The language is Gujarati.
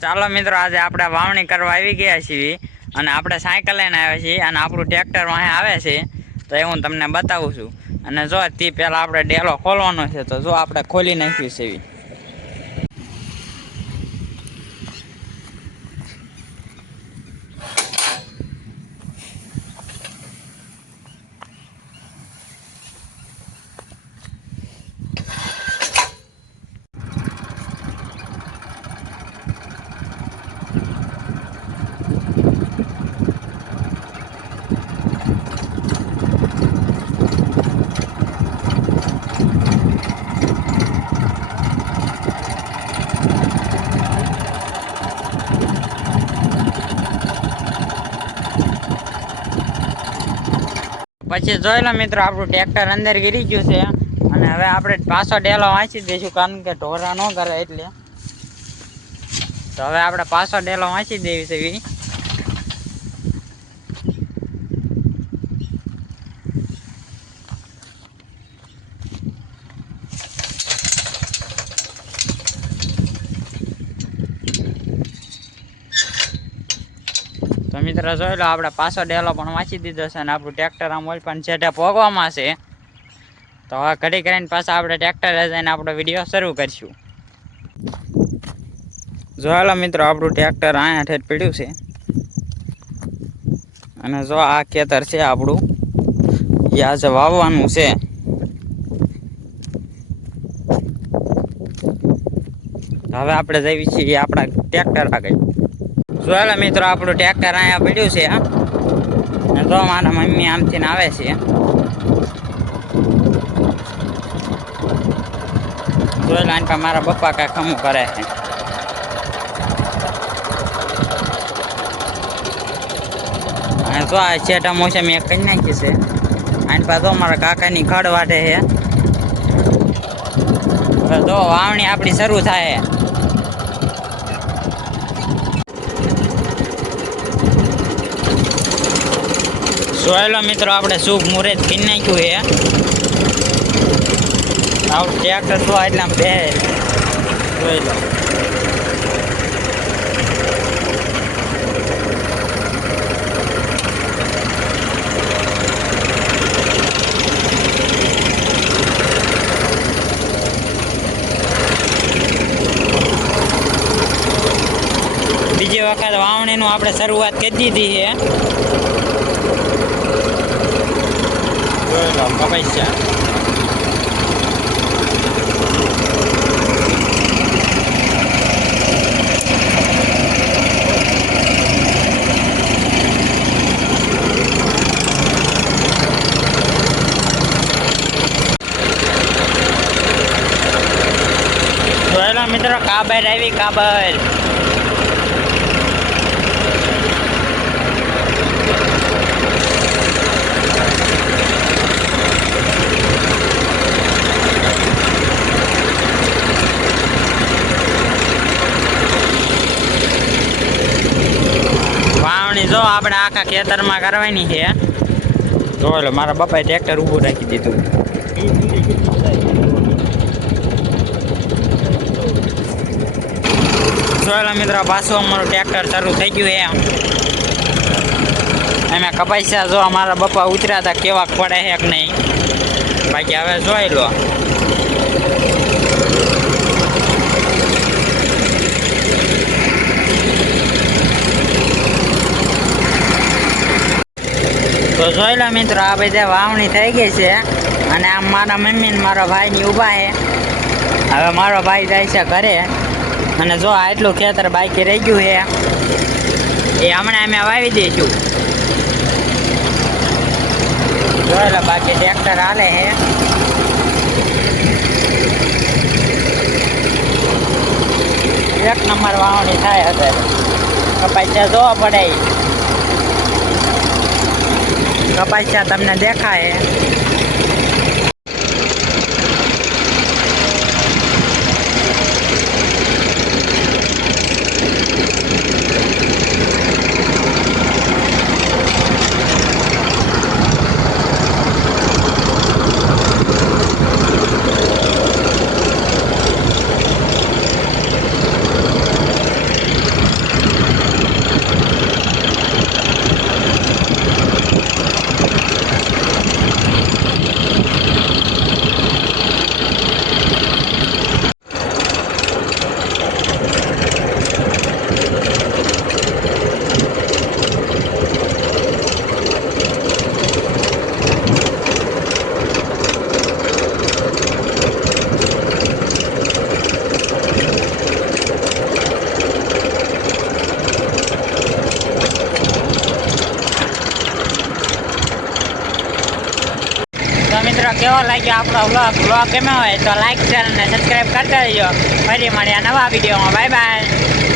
ચાલો મિત્રો, આજે આપણે વાવણી કરવા આવી ગયા છીએ અને આપણે સાયકલ લઈને આવ્યા છીએ અને આપણું ટ્રેક્ટર અહીં આવે છે તો એ હું તમને બતાવું છું. અને જો તે પહેલાં આપણે ડેલો ખોલવાનો છે તો જો આપણે ખોલી નાખ્યું છે એવી. પછી જોઈ લો મિત્રો, આપણું ટ્રેક્ટર અંદર ગીરી ગયું છે અને હવે આપણે પાછો ડેલો વાંચી દઈશું, કારણ કે ઢોરા ન કરે એટલે. તો હવે આપણે પાછો ડેલો વાંચી દેવી છે. તો મિત્રો જોઈ લો, આપણે પાછો ડેલો પણ વાંચી દીધો છે અને આપણું ટ્રેક્ટર આમ ઓલ પણ છેટે પોગવામાં છે. તો હવે ઘડી કરીને પાછા આપણે ટ્રેક્ટરે જઈને આપણો વિડીયો શરૂ કરીશું. જોયેલો મિત્રો, આપણું ટ્રેક્ટર અહીંયા ઠેઠ પડ્યું છે અને જો આ ખેતર છે આપણું, એ આજે વાવવાનું છે. હવે આપણે જઈએ છીએ આપણા ટ્રેક્ટર આગળ. જોયેલો મિત્રો, આપણું ટ્રેક્ટર અહીંયા પડ્યું છે અને જો મારા મમ્મી આમથી આવે છે. જોયેલો, આને પર મારા પપ્પા કાંઈ ખમું કરે છે. અને જો આ છેટા મોસમી એક કરી નાખી છે. આની પાસે મારા કાકાની ખડ વાટે છે. હવે જો વાવણી આપણી શરૂ થાય. જોયેલો મિત્રો, આપણે શુભ મુહૂર્ત કરી નાખ્યું છે. આવું ટ્રેક્ટર તો એટલા બે જોઈ લો. બીજી વખત વાવણીનું આપણે શરૂઆત કરી દીધી છે. કપાઈ જોયેલા મિત્રો, કાબર આવી કાબર. જો આપણે આખા ખેતરમાં કરવાની છે. જોયેલો, મારા બાપાએ ટ્રેક્ટર ઊભું રાખી દીધું. જોયેલો મિત્રો, પાછું અમારું ટ્રેક્ટર શરૂ થઈ ગયું છે. એમાં કપાસ્યા જો અમારા બાપા ઉતર્યા હતા, કેવા પડે છે કે નહીં. બાકી હવે જોઈ લો. તો જોઈ લો મિત્રો, આ બધા વાવણી થઈ ગઈ છે અને આમ મારા મમ્મી ને મારા ભાઈની ઊભા છે. હવે મારો ભાઈ જાય છે ઘરે અને જો આટલું ખેતર બાકી રહી ગયું છે એ હમણાં અમે વાવી દઈશું. જોઈ લો, બાકી ટ્રેક્ટર હાલે છે. એક નંબર વાવણી થાય અત્યારે. કપાસ્યા જોવા પડે. કપાસ્યા તમને દેખાય. કેવો લાગ્યો આપણો વ્લોગ ગમ્યો હોય તો લાઈક શેર અને સબસ્ક્રાઈબ કરતા રહેજો. ફરી મળ્યા નવા વિડીયોમાં. Bye bye.